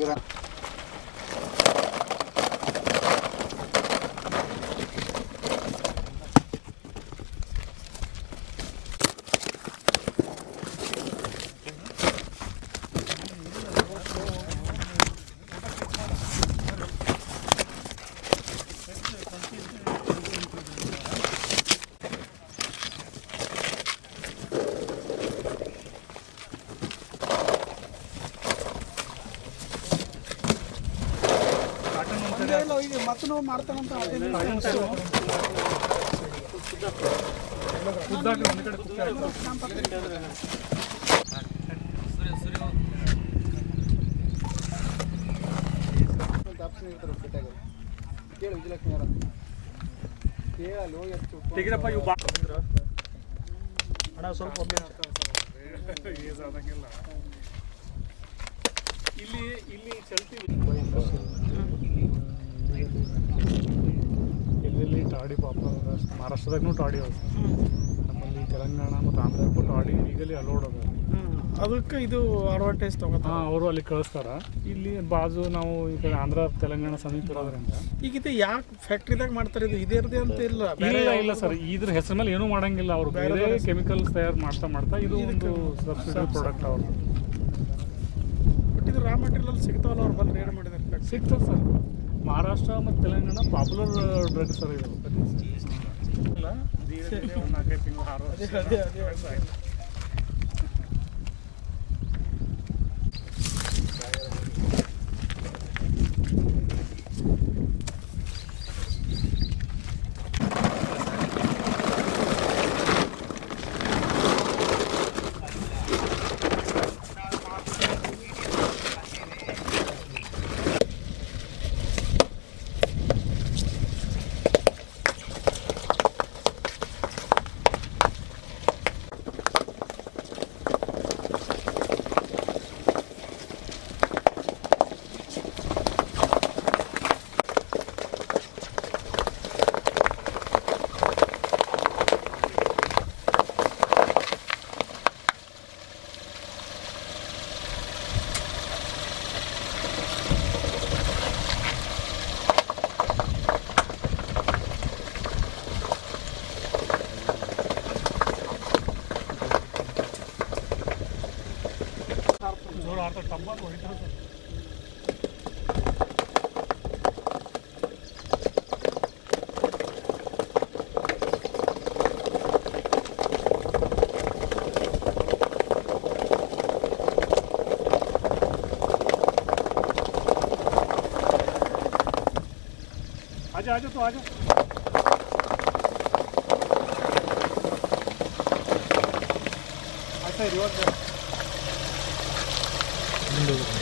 ಮತ್ತೆ ತೆಗಿರಪ್ಪ ಇವು ಬಾ. ಅಣ್ಣ ಸ್ವಲ್ಪ ಒಮ್ಮೆ. ಇಲ್ಲಿ ಇಲ್ಲಿ ಮಹಾರಾಷ್ಟ್ರದಾಗೂ ಟಾಡಿ ಅದ ನಮ್ಮಲ್ಲಿ ತೆಲಂಗಾಣ ಮತ್ತು ಆಂಧ್ರಕ್ಕೂ ಟಾಡಿ ಲೀಗಲಿ ಅಲೋಡ್ ಅದ. ಅದಕ್ಕೆ ಇದು ಅಡ್ವಾಂಟೇಜ್ ತಗೋತ ಹಾಂ ಅವರು ಅಲ್ಲಿ ಕಳಿಸ್ತಾರ. ಇಲ್ಲಿ ಬಾಜು ನಾವು ಈ ಕಡೆ ಆಂಧ್ರ ತೆಲಂಗಾಣ ಸಮೀಪ ಇರೋದ್ರಿಂದ. ಈಗ ಇದು ಯಾಕೆ ಫ್ಯಾಕ್ಟ್ರಿದಾಗ ಮಾಡ್ತಾರೆ? ಇದು ಇದೇರ್ದೆ ಅಂತ ಇಲ್ಲ. ಬೇರೆ ಇಲ್ಲ ಇಲ್ಲ ಸರ್. ಇದ್ರ ಹೆಸರು ಮೇಲೆ ಏನೂ ಮಾಡಂಗಿಲ್ಲ ಅವರು. ಬೇರೆ ಕೆಮಿಕಲ್ಸ್ ತಯಾರು ಮಾಡ್ತಾ ಮಾಡ್ತಾ ಇದು ಒಂದು ಸಬ್ಸಿಡಿ ಪ್ರಾಡಕ್ಟ್ ಅವರು. ಬಟ್ ಇದು ರಾ ಮೆಟೀರಿಯಲ್ ಸಿಗ್ತಾವಲ್ಲ ಅವ್ರು ಬಂದು ಏನು ಮಾಡಿದಾರೆ. ಸಿಗ್ತದೆ ಸರ್. ಮಹಾರಾಷ್ಟ್ರ ಮತ್ತು ತೆಲಂಗಾಣ ಪಾಪ್ಯುಲರ್ ಡ್ರಗ್ ಸರ್ ಇದು. ಇಲ್ಲ ಆಡ್ತಾರೆ ಟಬ್ಬಲ್ ಹೊಡಿತಾರೆ ಸರ್ आजा आजा तो आजा अच्छा रिवर्स 분들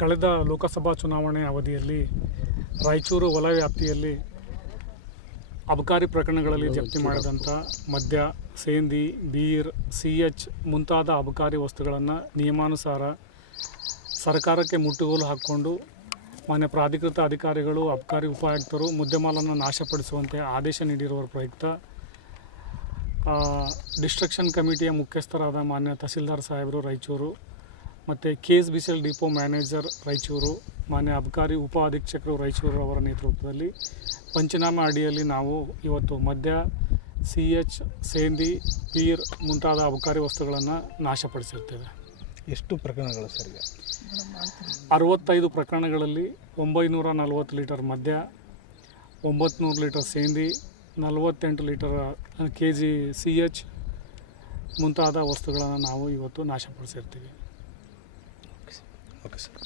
ಕಳೆದ ಲೋಕಸಭಾ ಚುನಾವಣೆ ಅವಧಿಯಲ್ಲಿ ರಾಯಚೂರು ವಲಯ ವ್ಯಾಪ್ತಿಯಲ್ಲಿ ಅಬಕಾರಿ ಪ್ರಕರಣಗಳಲ್ಲಿ ಜಪ್ತಿ ಮಾಡಿದಂಥ ಮದ್ಯ, ಸೇಂದಿ, ಬೀರ್, ಸಿ ಎಚ್ ಮುಂತಾದ ಅಬಕಾರಿ ವಸ್ತುಗಳನ್ನು ನಿಯಮಾನುಸಾರ ಸರ್ಕಾರಕ್ಕೆ ಮುಟ್ಟುಗೋಲು ಹಾಕ್ಕೊಂಡು ಮಾನ್ಯ ಪ್ರಾಧಿಕೃತ ಅಧಿಕಾರಿಗಳು, ಅಬಕಾರಿ ಉಪಾಯುಕ್ತರು ಮುದ್ದೆಮಾಲನ್ನು ನಾಶಪಡಿಸುವಂತೆ ಆದೇಶ ನೀಡಿರುವ ಪ್ರಯುಕ್ತ ಡಿಸ್ಟ್ರಕ್ಷನ್ ಕಮಿಟಿಯ ಮುಖ್ಯಸ್ಥರಾದ ಮಾನ್ಯ ತಹಸೀಲ್ದಾರ್ ಸಾಹೇಬರು ರಾಯಚೂರು ಮತ್ತು K S B C L depot manager Raichur ಮಾನ್ಯ ಅಬಕಾರಿ ಉಪ ಅಧೀಕ್ಷಕರು ರಾಯಚೂರು ಅವರ ನೇತೃತ್ವದಲ್ಲಿ ಪಂಚನಾಮ ಅಡಿಯಲ್ಲಿ ನಾವು ಇವತ್ತು ಮದ್ಯ ಸಿ ಎಚ್ ಸೇಂದಿ ಪೀರ್ ಮುಂತಾದ ಅಬಕಾರಿ ವಸ್ತುಗಳನ್ನು ನಾಶಪಡಿಸಿರ್ತೇವೆ. ಎಷ್ಟು ಪ್ರಕರಣಗಳು ಸರ್ ಅರವತ್ತೈದು ಪ್ರಕರಣಗಳಲ್ಲಿ ಒಂಬೈನೂರ ನಲವತ್ತು ಲೀಟರ್ ಮದ್ಯ ಒಂಬತ್ತು ಲೀಟರ್ ಸೇಂದಿ ನಲವತ್ತೆಂಟು litre K G C H ಮುಂತಾದ ವಸ್ತುಗಳನ್ನು ನಾವು ಇವತ್ತು ನಾಶಪಡಿಸಿರ್ತೀವಿ. Okay sir